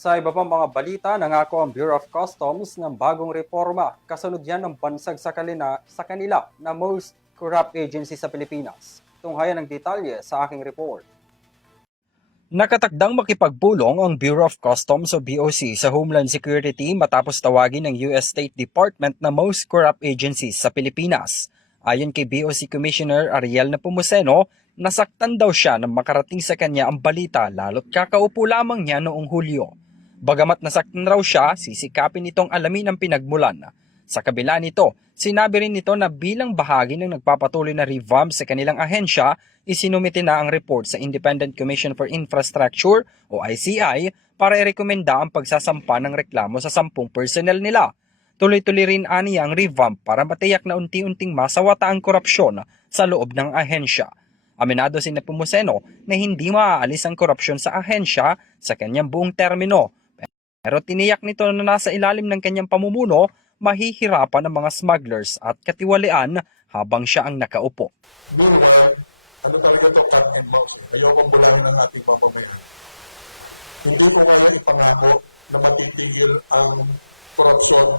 Sa iba pang mga balita, nangako ang Bureau of Customs ng bagong reforma. Kasunod yan ng bansag sa kanila na most corrupt agency sa Pilipinas. Tunghayan ng detalye sa aking report. Nakatakdang makipagpulong ang Bureau of Customs o BOC sa Homeland Security matapos tawagin ng US State Department na most corrupt agencies sa Pilipinas. Ayon kay BOC Commissioner Ariel Nepomuceno, nasaktan daw siya nang makarating sa kanya ang balita lalo't kakaupo lamang niya noong Hulyo. Bagamat nasaktan raw siya, sisikapin nitong alamin ang pinagmulan. Sa kabila nito, sinabi rin nito na bilang bahagi ng nagpapatuloy na revamp sa kanilang ahensya, isinumite na ang report sa Independent Commission for Infrastructure o ICI para irekomenda ang pagsasampa ng reklamo sa 10 personnel nila. Tuloy-tuloy rin aniya ang revamp para matiyak na unti-unting masawata ang korupsyon sa loob ng ahensya. Aminado si Nepomuceno na hindi maaalis ang korupsyon sa ahensya sa kanyang buong termino. Pero tiniyak nito na nasa ilalim ng kanyang pamumuno, mahihirapan ang mga smugglers at katiwalian habang siya ang nakaupo. Ano talaga ito, cat and mouse. Ayokong bulahin ng ating mamamayan. Hindi ko wala ipangako na matitigil ang korupsyon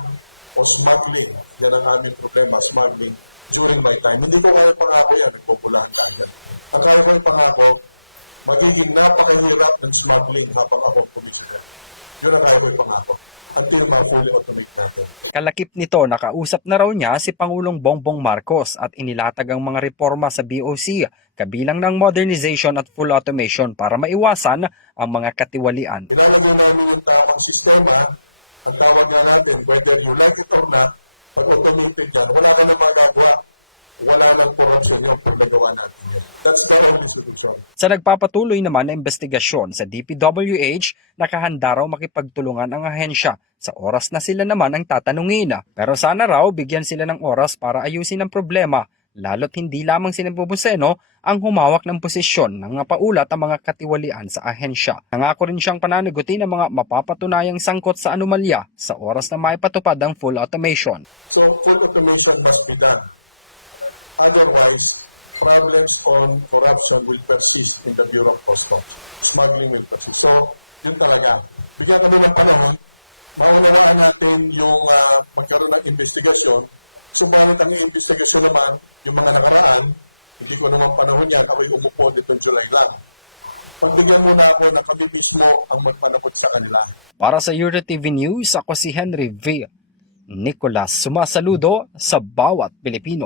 o smuggling. Yan ang aming problema, smuggling during my time. Hindi ko wala pangako yan, nagpupulahan ka agad. Ang aking pangako, magiging napakahirap ng smuggling habang ako kumisikat. Yun ang aking pangako. Until ma-fully automate natin. Kalakip nito, nakausap na raw niya si Pangulong Bongbong Marcos at inilatag ang mga reforma sa BOC, kabilang ng modernization at full automation para maiwasan ang mga katiwalian. Kailangan na namin ang tawang sistema, ang tawag na natin, whether you like it or not, pag automated yan, wala ka na magagawa. Wala nang korupsyon yung pagagawa natin. That's the only solution. Sa nagpapatuloy naman na investigasyon sa DPWH, nakahanda raw makipagtulungan ang ahensya sa oras na sila naman ang tatanungin. Pero sana raw bigyan sila ng oras para ayusin ang problema, lalo't hindi lamang si Nepomuceno ang humawak ng posisyon ng paulat ang mga katiwalian sa ahensya. Nangako rin siyang pananagutin ang mga mapapatunayang sangkot sa anomalya sa oras na maipatupad ang full automation. So, full automation must be done. Otherwise, problems on corruption will persist in the Bureau of Customs. Smuggling will persist. So, yun talaga. Bigyan ko naman panahon, mawawala natin yung magkaroon ng investigasyon. Subalit ang investigasyon naman, yung mga nakaraan, hindi ko naman panahon yan, ako'y umupo dito July lang. Pagbigyan mo na ako na kami mismo ang magpanapot sa kanila. Para sa EuroTV News, ako si Henry V. Nicolas, sumasaludo sa bawat Pilipino.